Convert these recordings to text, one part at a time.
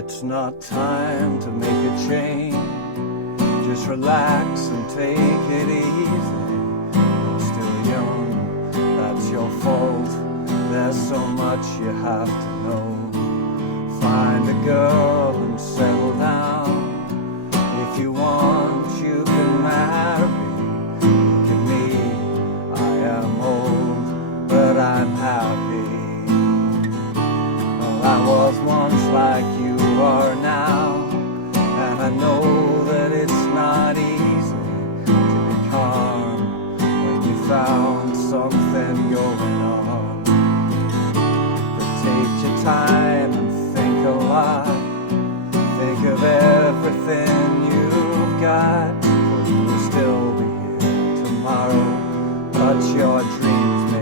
it's not time to make a change. Just relax and take it easy. You're still young, that's your fault. There's so much you have to know. Find a girl and settle down. If you want, you can marry. Look at me, I am old, but I'm happy. Well, I was once like you are now, and I know that it's not easy to be calm when you found something going on. But take your time and think a lot. Think of everything you've got. You'll still be here tomorrow, but your dreams may.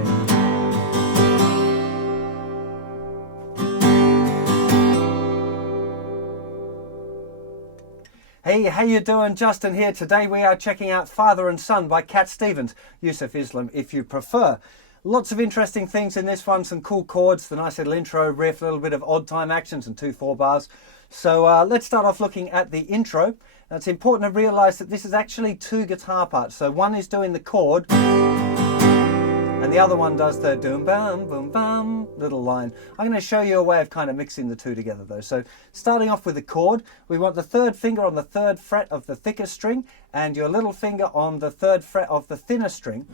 Hey, how you doing? Justin here. Today we are checking out Father and Son by Cat Stevens, Yusuf Islam if you prefer. Lots of interesting things in this one, some cool chords, the nice little intro riff, a little bit of odd time actions and 2 4-bars. So let's start off looking at the intro. Now, it's important to realise that this is actually 2 guitar parts. So one is doing the chord and the other one does the doom bam boom bam little line. I'm going to show you a way of kind of mixing the 2 together though. So starting off with the chord, we want the 3rd finger on the 3rd fret of the thickest string and your little finger on the 3rd fret of the thinner string.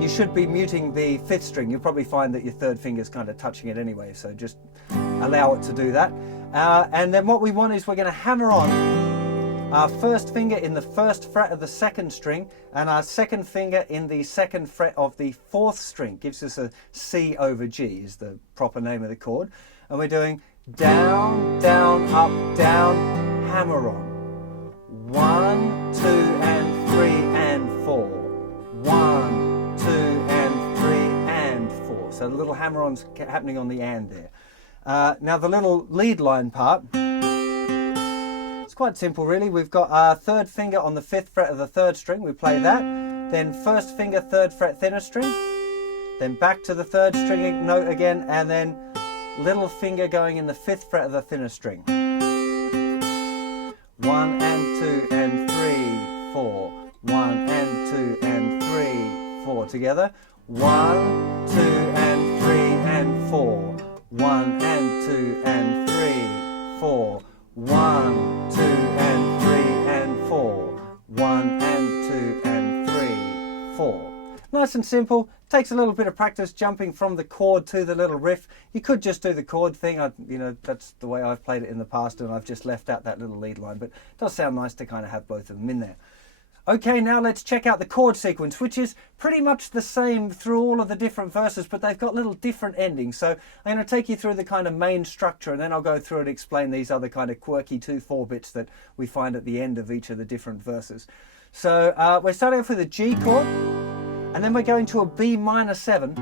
You should be muting the 5th string. You'll probably find that your 3rd finger is kind of touching it anyway, so just allow it to do that. And then what we want is we're going to hammer on our 1st finger in the 1st fret of the 2nd string and our 2nd finger in the 2nd fret of the 4th string. Gives us a C over G is the proper name of the chord. And we're doing down, down, up, down, hammer on. 1, 2 and 3 and 4. 1, 2 and 3 and 4. So the little hammer-ons happening on the and there. Now the little lead line part, it's quite simple really. We've got our 3rd finger on the 5th fret of the 3rd string, we play that. Then 1st finger 3rd fret thinner string, then back to the 3rd string note again, and then little finger going in the 5th fret of the thinner string. 1 and 2 and 3, 4. 1 and 2 and 3, 4 together. 1, 2 and 3 and 4. 1 and 2 and 3, 4. 1, 2 and 3 and 4. 1 and 2 and 3, 4. Nice and simple. Takes a little bit of practice jumping from the chord to the little riff. You could just do the chord thing. That's the way I've played it in the past, and I've just left out that little lead line. But it does sound nice to kind of have both of them in there. Okay, now let's check out the chord sequence, which is pretty much the same through all of the different verses, but they've got little different endings. So I'm going to take you through the kind of main structure, and then I'll go through and explain these other kind of quirky 2/4 bits that we find at the end of each of the different verses. So we're starting off with a G chord, and then we're going to a B minor 7.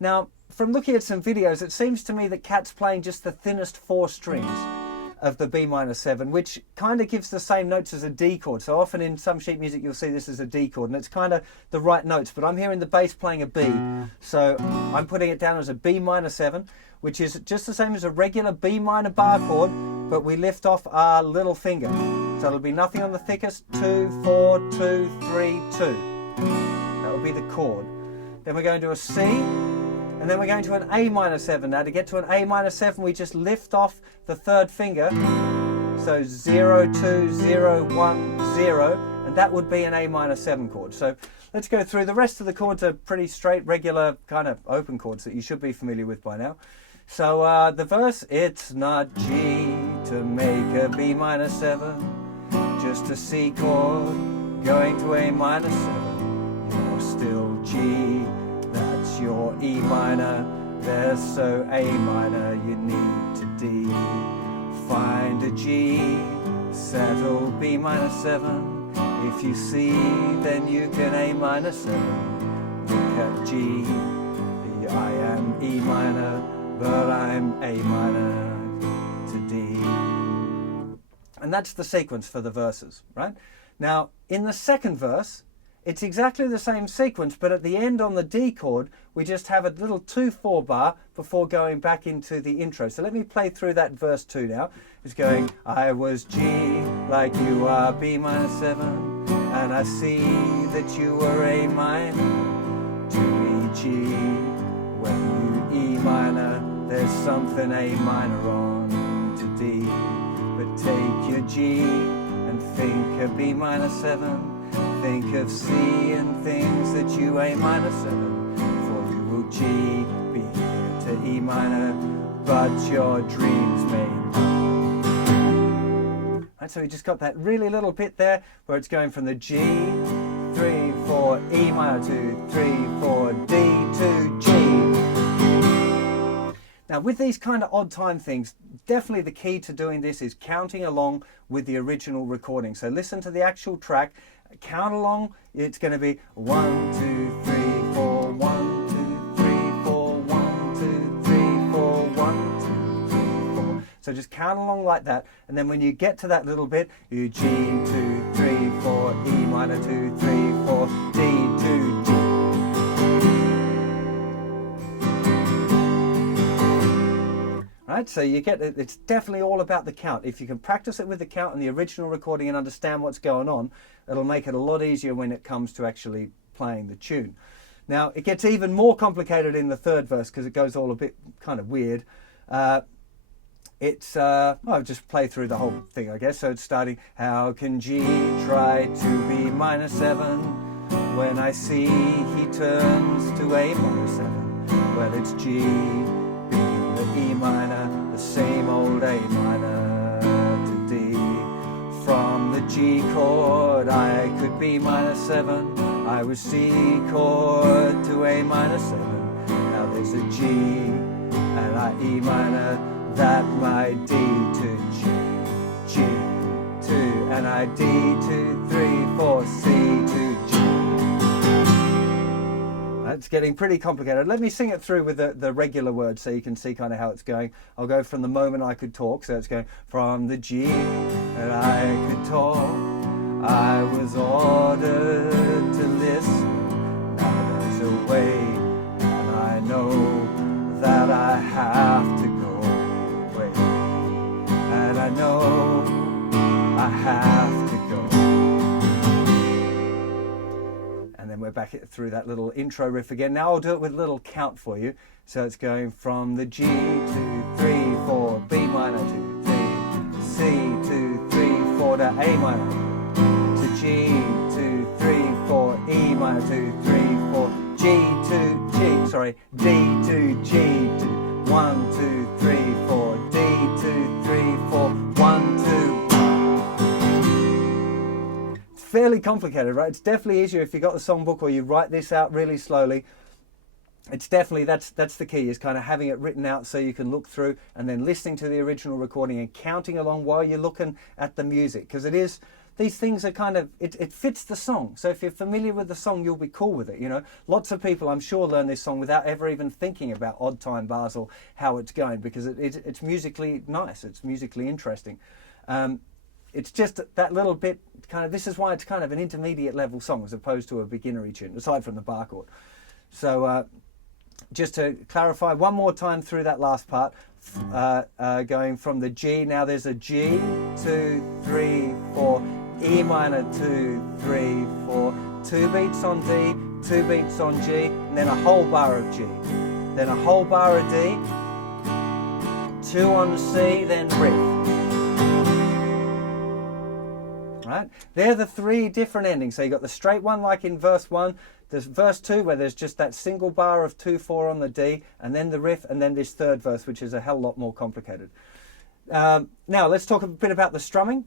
Now, from looking at some videos, it seems to me that Cat's playing just the thinnest 4 strings of the B minor 7, which kind of gives the same notes as a D chord. So often in some sheet music you'll see this as a D chord, and it's kind of the right notes, but I'm hearing the bass playing a B, so I'm putting it down as a B minor 7, which is just the same as a regular B minor bar chord, but we lift off our little finger. So it'll be nothing on the thickest, 2, 4, 2, 3, 2. That will be the chord. Then we're going to a C, and then we're going to an A minor 7. Now to get to an A minor 7, we just lift off the 3rd finger. So 0, 2, 0, 1, 0, and that would be an A minor 7 chord. So let's go through. The rest of the chords are pretty straight, regular kind of open chords that you should be familiar with by now. So the verse, it's not G to make a B minor 7, just a C chord going to A minor 7. You're still G. That's your E minor, there's so A minor, you need to D. Find a G, settle B minor 7. If you C, then you can A minor 7. Look at G, I am E minor, but I'm A minor to D. And that's the sequence for the verses, right? Now, in the second verse, it's exactly the same sequence, but at the end on the D chord, we just have a little 2/4 bar before going back into the intro. So let me play through that verse 2 now. It's going, I was G like you are B minor 7, and I see that you were A minor to E G. When you E minor, there's something A minor on to D. But take your G and think of B minor 7. Think of C and things that you A minor 7. For you will G be here to E minor, but your dreams may not. Right, so we just got that really little bit there where it's going from the G, 3, 4, E minor 2, 3, 4, D to G. Now with these kind of odd time things, definitely the key to doing this is counting along with the original recording. So listen to the actual track, count along. It's going to be 1, 2, 3, 4, 1, 2, 3, 4, 1, 2, 3, 4, 1, 2, 3, 4. So just count along like that, and then when you get to that little bit, you G, 2, 3, 4, E minor 2, 3, 4, D to G. Right, so you get it, it's definitely all about the count. If you can practice it with the count and the original recording and understand what's going on, it'll make it a lot easier when it comes to actually playing the tune. Now, it gets even more complicated in the third verse because it goes all a bit kind of weird. I'll just play through the whole thing, I guess. So it's starting, how can G try to be minor 7 when I see he turns to A minor 7? Well, it's G, E minor, the same old A minor to D. From the G chord I could be minor 7. I was C chord to A minor 7. Now there's a G and I E minor, that my D to G, G to, and I D to 3, 4, C to G. It's getting pretty complicated. Let me sing it through with the regular words so you can see kind of how it's going. I'll go from the moment I could talk. So it's going from the G and I could talk. I was ordered to listen. Now there's a way and I know that I have to go away. And I know I have to go. And then we're back through that little intro riff again. Now I'll do it with a little count for you. So it's going from the G to 3, 4, B minor to 3, C to 3, 4 to A minor, to G to 3, 4, E minor to 3, 4, G to G, sorry, D to G to 1, 2, 3, 4, D to 3, 4, 1, 2. Fairly complicated, right? It's definitely easier if you got the songbook or you write this out really slowly. It's definitely, that's the key, is kind of having it written out so you can look through and then listening to the original recording and counting along while you're looking at the music. Because it is, these things are kind of, it fits the song. So if you're familiar with the song, you'll be cool with it, you know. Lots of people, I'm sure, learn this song without ever even thinking about odd time bars or how it's going, because it's musically nice, it's musically interesting. It's just that little bit, kind of, this is why it's kind of an intermediate level song as opposed to a beginnery tune, aside from the bar chord. So just to clarify one more time through that last part, going from the G, now there's a G, 2, 3, 4, E minor, 2, 3, 4, 2 beats on D, 2 beats on G, and then a whole bar of G, then a whole bar of D, 2 on C, then riff. Right? They're the 3 different endings. So you got the straight one like in verse 1, there's verse 2 where there's just that single bar of 2, 4 on the D, and then the riff, and then this third verse, which is a hell lot more complicated. Now let's talk a bit about the strumming.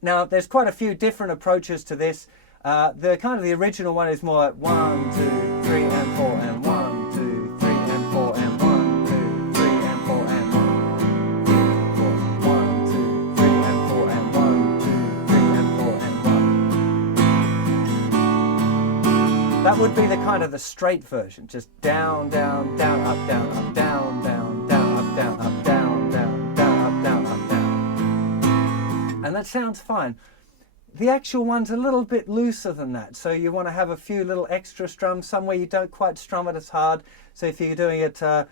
Now there's quite a few different approaches to this. The original one is more like 1, 2, 3 and 4 and 1, 2, 3 and 4 and 1, 2, 3 and 4 and 1, 2, 3 and 4 and 1, 2, 3 and 4 and 1. That would be the kind of the straight version, just down, down, down, up, down, up, down, down, down, up, down, up, down, down, down, up, down, up, down. And that sounds fine. The actual one's a little bit looser than that, so you want to have a few little extra strums somewhere you don't quite strum it as hard. So if you're doing it so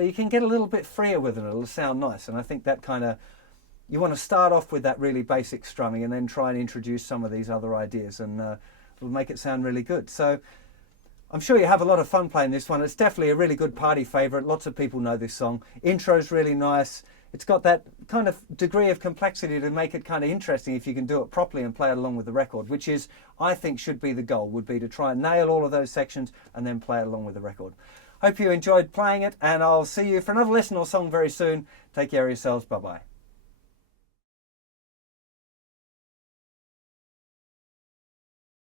you can get a little bit freer with it, it'll sound nice. And I think that kind of, you want to start off with that really basic strumming and then try and introduce some of these other ideas, and it'll make it sound really good. So I'm sure you have a lot of fun playing this one. It's definitely a really good party favourite. Lots of people know this song. Intro's really nice. It's got that kind of degree of complexity to make it kind of interesting if you can do it properly and play it along with the record, which is, I think, should be the goal, would be to try and nail all of those sections and then play it along with the record. Hope you enjoyed playing it, and I'll see you for another lesson or song very soon. Take care of yourselves. Bye-bye.